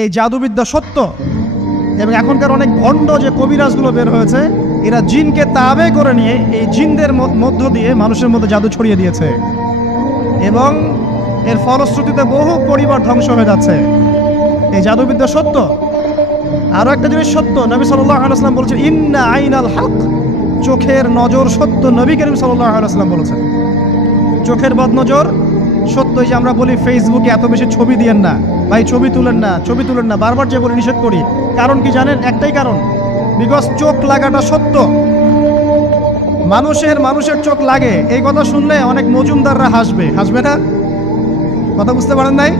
এই জাদুবিদ্যা সত্য, এবং এখনকার অনেক ভণ্ড যে কবিরাজগুলো বের হয়েছে, এরা জিনকে তাবে করে নিয়ে এই জিনদের মধ্য দিয়ে মানুষের মধ্যে জাদু ছড়িয়ে দিয়েছে, এবং এর ফলশ্রুতিতে বহু পরিবার ধ্বংস হয়ে যাচ্ছে। এই জাদুবিদ্যা সত্য। আরও একটা জিনিস সত্য, নবী সাল্লাল্লাহু আলাইহি ওয়াসাল্লাম বলেছেন ইন্না আইনাল হক, চোখের নজর সত্য। নবী করিম সাল্লাল্লাহু আলাইহি ওয়াসাল্লাম বলেছেন চোখের বদনজর সত্য। যে আমরা বলি ফেসবুকে এত বেশি ছবি দিয়েন না ভাই, ছবি তুলেন না, ছবি তুলেন না, বারবার যে বলে নিষেধ করি, কারণ কি জানেন? একটাই কারণ, বিকজ চোখ লাগাটা সত্য। মানুষের চোখ লাগে, এই কথা শুনলে অনেক মজুমদাররা হাসবে না? কথা বুঝতে পারেন নাই?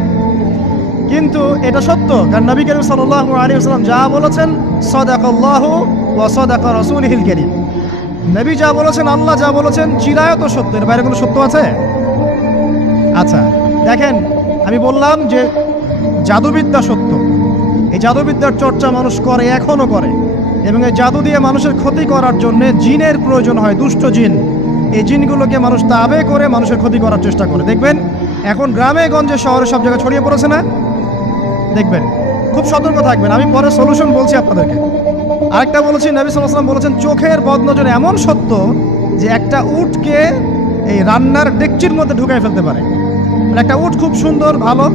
কিন্তু এটা সত্য, কারণ নবী করিম সাল্লাল্লাহু আলাইহি ওয়াসাল্লাম যা বলেছেন সাদাকাল্লাহু ওয়া সাদাকা রাসূলুহুল কারীম, নবী যা বলেছেন, আল্লাহ যা বলেছেন চিরায়ত সত্য, এর বাইরে কোনো সত্য আছে? আচ্ছা দেখেন, আমি বললাম যে জাদুবিদ্যা সত্য। এই জাদুবিদ্যার চর্চা মানুষ করে, এখনও করে, এবং এই জাদু দিয়ে মানুষের ক্ষতি করার জন্য জিনের প্রয়োজন হয়, দুষ্ট জিন। এই জিনগুলোকে মানুষ তাবে করে মানুষের ক্ষতি করার চেষ্টা করে। দেখবেন এখন গ্রামে গঞ্জে শহরে সব জায়গায় ছড়িয়ে পড়েছে না? দেখবেন, খুব সতর্ক থাকবেন। আমি পরে সলিউশন বলছি আপনাদেরকে। আরেকটা বলেছি, নবী সাল্লাল্লাহু আলাইহি ওয়াসাল্লাম বলেছেন চোখের বদনজর এমন সত্য যে একটা উটকে এই রান্নার ডেকচির মধ্যে ঢুকাই ফেলতে পারে। একটা উট খুব সুন্দর, ভালো,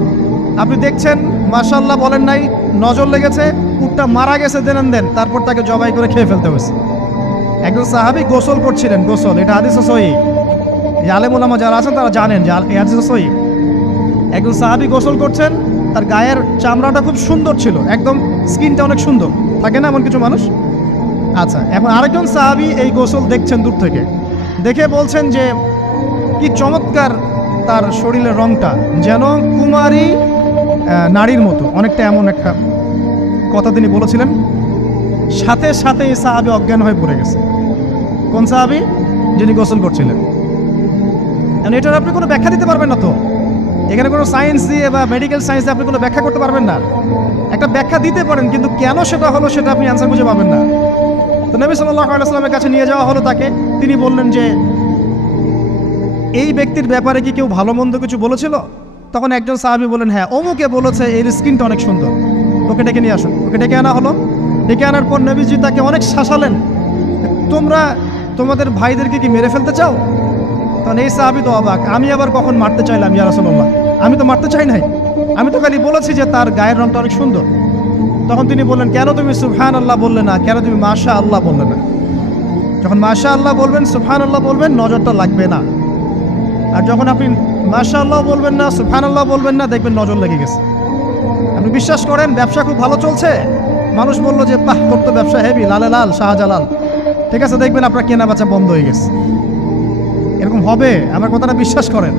আপনি দেখছেন মাশাআল্লাহ বলেন নাই, নজর লেগেছে, উটটা মারা গেছে দেন, তারপর তাকে জবাই করে খেয়ে ফেলতে হয়েছে। একজন সাহাবী গোসল করছিলেন, গোসল, এটা হাদিসে সহিহ, আলেম ওলামা যারা আছেন তারা জানেন যে এই হাদিসে সহিহ। একজন সাহাবী গোসল করছেন, তার গায়ের চামড়াটা খুব সুন্দর ছিল, একদম স্কিনটা অনেক সুন্দর থাকে না এমন কিছু মানুষ? আচ্ছা, এখন আরেকজন সাহাবী এই গোসল দেখছেন দূর থেকে, দেখে বলছেন যে কি চমৎকার তার শরীরের রংটা, যেন কুমারী নারীর মতো, অনেকটা এমন একটা কথা তিনি বলেছিলেন। সাথে সাথে এই সাহাবী অজ্ঞান হয়ে পড়ে গেছে। কোন সাহাবী? যিনি গোসল করছিলেন। এটার আপনি কোনো ব্যাখ্যা দিতে পারবেন না তো, এখানে কোনো সায়েন্স দিয়ে বা মেডিকেল সায়েন্স দিয়ে আপনি কোনো ব্যাখ্যা করতে পারবেন না। একটা ব্যাখ্যা দিতে পারেন, কিন্তু কেন সেটা হলো সেটা আপনি অ্যান্সার খুঁজে পাবেন না। তো নবী সাল্লাল্লাহু আলাইহি ওয়াসাল্লামের কাছে নিয়ে যাওয়া হলো তাকে। তিনি বললেন যে এই ব্যক্তির ব্যাপারে কি কেউ ভালো মন্দ কিছু বলেছিল? তখন একজন সাহাবী বললেন হ্যাঁ, অমুকে বলেছে এর স্কিনটা অনেক সুন্দর, ওকে ডেকে নিয়ে আসুন। ওকে ডেকে আনা হলো। ডেকে আনার পর নবীজি তাকে অনেক শাসালেন, তোমরা তোমাদের ভাইদেরকে কি মেরে ফেলতে চাও? তখন এই সাহাবী তো অবাক, আমি আবার কখন মারতে চাইলাম ইয়া রাসূলুল্লাহ? আমি তো মারতে চাই নাই, আমি তো খালি বলেছি যে তার গায়ের রংটা অনেক সুন্দর। তখন তিনি বললেন, কেন তুমি সুবহানাল্লাহ বললে না, কেন তুমি মাশাআল্লাহ বললে না? যখন মাশাআল্লাহ বলবেন, সুবহানাল্লাহ বলবেন, নজরটা লাগবে না। আর যখন আপনি মাশাআল্লাহ বলবেন না, সুবহানাল্লাহ বলবেন না, দেখবেন নজর লেগে গেছে। আপনি বিশ্বাস করেন ব্যবসা খুব ভালো চলছে, মানুষ বললো যে বাহ তোর তো ব্যবসা হেভি, লালে লাল শাহজালাল, ঠিক আছে, দেখবেন আপনার কেনা বেচা বন্ধ হয়ে গেছে। এরকম হবে, আমার কথাটা বিশ্বাস করেন।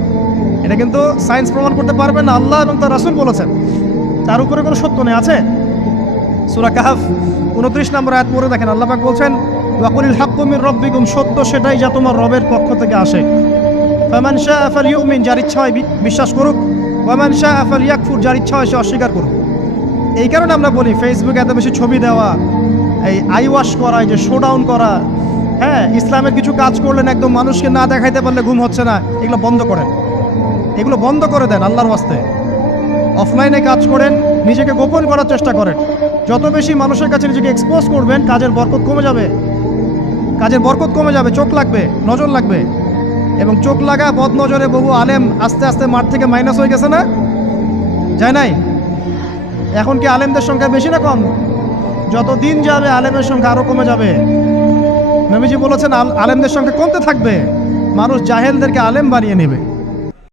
এটা কিন্তু সায়েন্স প্রমাণ করতে পারবেন না, আল্লাহ এবং তার রাসূল বলেছেন, তার উপরে কোনো সত্য নেই। আছে সূরা কাহফ 29 নম্বর আয়াত পড়ে দেখেন, আল্লাহ পাক বলছেন ওয়াকুলিল হাক্কু মির রাব্বিকুম, সত্য সেটাই যা তোমার রবের পক্ষ থেকে আসে। ফামান শাআ ফালইউমিন, যার ইচ্ছা হয় বিশ্বাস করুক, ওয়ামান শাআ ফালইয়াকফুর, যার ইচ্ছা হয় সে অস্বীকার করুক। এই কারণে আমরা বলি ফেসবুকে এত বেশি ছবি দেওয়া, এই আই ওয়াশ করা, এই যে শোডাউন করা, হ্যাঁ, ইসলামের কিছু কাজ করলেন একদম মানুষকে না দেখাইতে পারলে ঘুম হচ্ছে না, এগুলো বন্ধ করেন, এগুলো বন্ধ করে দেন আল্লাহর ওয়াস্তে। অফলাইনে কাজ করেন, নিজেকে গোপন করার চেষ্টা করেন। যত বেশি মানুষের কাছে নিজেকে এক্সপোজ করবেন, কাজের বরকত কমে যাবে, কাজের বরকত কমে যাবে, চোখ লাগবে, নজর লাগবে। এবং চোখ লাগা বদ নজরে বহু আলেম আস্তে আস্তে মাঠ থেকে মাইনাস হয়ে গেছে না? যায় নাই? এখন কি আলেমদের সংখ্যা বেশি না কম? যত দিন যাবে আলেমের সংখ্যা আরও কমে যাবে। নবীজি বলেছেন আলেমদের সংখ্যা কমতে থাকবে, মানুষ জাহেলদেরকে আলেম বানিয়ে নেবে।